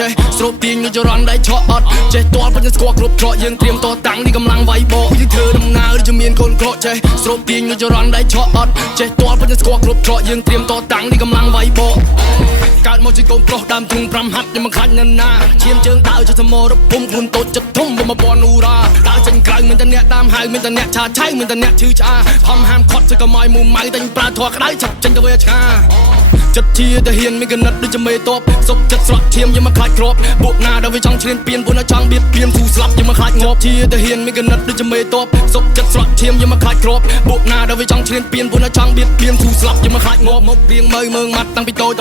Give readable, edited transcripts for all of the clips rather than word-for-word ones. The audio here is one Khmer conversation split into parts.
ចេះស្រូបទាញនៅចរន្តដៃឆក់អត់ចេះតល់ពេញស្គាល់គ្រប់ច្រកយើងត្រៀមតតាំងនេះកម្លាំងវាយបកយើងធ្វើដំណើរដូចមានកូនក្រក់ចេះស្រូបទាញនៅចរន្តដៃឆក់អត់ចេះតល់ពេញស្គាល់គ្រប់ច្រកយើងត្រៀមតតាំងនេះកម្លាំងវាយបកកើតមកជាកូនប្រុសដើមទ្រូង5ហាត់ខ្ញុំមិនខ្លាចណាស់ណាឈាមជើងដើរចុះសមរភូមិខ្លួនតូចចិត្តធំបំពន់អ៊ូរ៉ាដើរចេញក្រៅមានតែអ្នកតាមហើយមានតែអ្នកឆាឆៃមានតែអ្នកឈឺឆ្អាខំហាមខត់ជួយកុំឲ្យមូម៉ៅតែញប្រើធွာក្តៅឆាប់ចេញទៅវាឆ្ងាចិត្តជាទាហានមានកណិតដូចជាមេតបសុកចិត្តស្រក់ឈាមយើងមកខ្លាចគ្របពួកណាដែលវាចង់ឈ្លានពានពួកណាចង់បៀតបៀនស៊ូស្លាប់យើងមកខ្លាចងាប់ជាទាហានមានកណិតដូចជាមេតបសុកចិត្តស្រក់ឈាមយើងមកខ្លាចគ្របពួកណាដែលវាចង់ឈ្លានពានពួកណាចង់បៀតបៀនស៊ូស្លាប់យើងមកខ្លាចងាប់មកព្រៀងមើងម៉ាត់តាំងពីតូច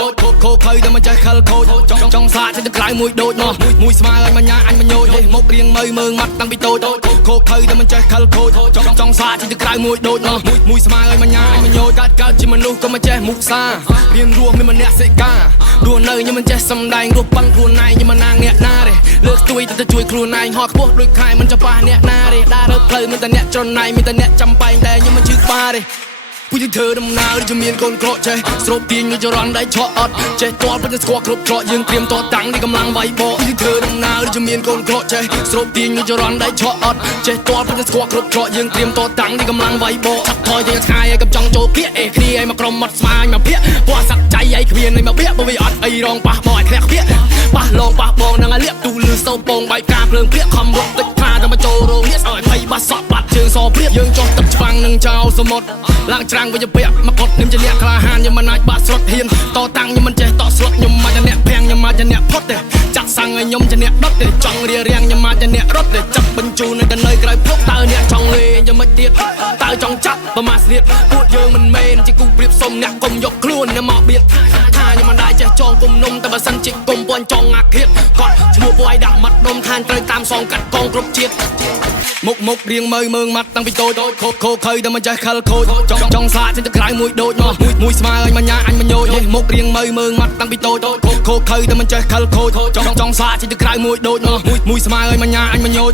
ខូខើតែមិនចេះខលខូចចង់ស្លាកចេញទៅក្រៅមួយដូចមកមួយស្មើឲ្យមញ្ញាអញមញោចមកព្រៀងមើងម៉ាត់តាំងពីតូចខូខើតែមិនចេះខលខូចចង់ស្លាកចេញទៅក្រៅមួយដូចមកមួយស្មើឲ្យមញ្ញាអញមញោចកើតជាមនុស្សក៏មិនចេះមុសារៀនរស់មានម្នាក់សិការរស់នៅខ្ញុំមិនចេះសំដែងរស់ប៉ឹងខ្លួនឯងខ្ញុំមិនណាងអ្នកណាទេលើកស្ទួយទៅជួយខ្លួនឯងហត់ខ្ពស់ដូចខែមិនចាំប៉ះអ្នកណាទេដើររើផ្លូវមានតែអ្នកច្រណៃមានតែអ្នកចាំបែងតែខ្ញុំមិនជឿក្បាលទេពួកយើងធ្វើដំណើរដូចមានកូនក្រក់ចេះស្រូបទាញនៅចរន្តដៃឆក់អត់ចេះតល់ពេញស្គាល់គ្រប់ច្រកយើងត្រៀមតតាំងនេះកម្លាំងវាយបកយើងធ្វើដំណើរដូចមានកូនក្រក់ចេះស្រូបទាញនៅចរន្តដៃឆក់អត់ចេះតល់ពេញស្គាល់គ្រប់ច្រកយើងត្រៀមតតាំងនេះកម្លាំងវាយបកថយទៅឆ្ងាយឲ្យកំចង់ចូលភៀកអេគ្នាឲ្យមកក្រុមមាត់ស្មាញមកភៀកពណ៌សាក់ចៃឲ្យគ្មានឲ្យមកភៀកបើវាអត់អីរងប៉ះបោឲ្យធ្លាក់ភៀកប៉ះឡងប៉ះបងនឹងឲ្យលាកទូលឺសោពងបាយការភ្លើងភៀកខំរត់ទឹកផាទៅមកចូលរោងនេះឲ្យភ័យបាត់សក់បាត់ជើងសព្រៀបយើងចោះទឹកច្បាំងនឹងចោលសមុទ្រឡើងច្រាំងវិញទៅពាក់មកកត់ខ្ញុំជាអ្នកក្លាហានខ្ញុំមិនអាចបាក់ស្រុតហ៊ានតតាំងខ្ញុំមិនចេះតស្រុតខ្ញុំមកជាអ្នកភាំងខ្ញុំមកជាអ្នកផុតទេចាក់សាំងឲ្យខ្ញុំជាអ្នកដុតទេចង់រៀបរៀងខ្ញុំមកជាអ្នករត់ទេចាប់បញ្ជូននៅទៅនៅក្រៅភពតើអ្នកចង់លេងយ៉ាងម៉េចទៀតតើចង់ចាក់ប្រមាថស្លៀតពួកយើងមិនមែនជាគូប្រៀបសុំអ្នកកុំយកខ្លួនអ្នកមកបៀតថាខ្ញុំមិនដែរចេះចងគុំនំតែបើសិនជាគុំពាន់ចង់អាឃាតគាត់ឈ្មោះពួកឯងដាក់មាត់ដុំខានត្រូវតាមសងកាត់កងគ្រប់ជាតិមុខរៀងមើងម៉ាត់តាំងពីតូចខូខើតែមិនចេះខលខូចចង់ស្លាកចេញទៅក្រៅមួយដូចមកមួយស្មើឲ្យមញ្ញាអញមញោចមុខរៀងមើងម៉ាត់តាំងពីតូចខូខើតែមិនចេះខលខូចចង់ស្លាកចេញទៅក្រៅមួយដូចមកមួយស្មើឲ្យមញ្ញាអញមញោច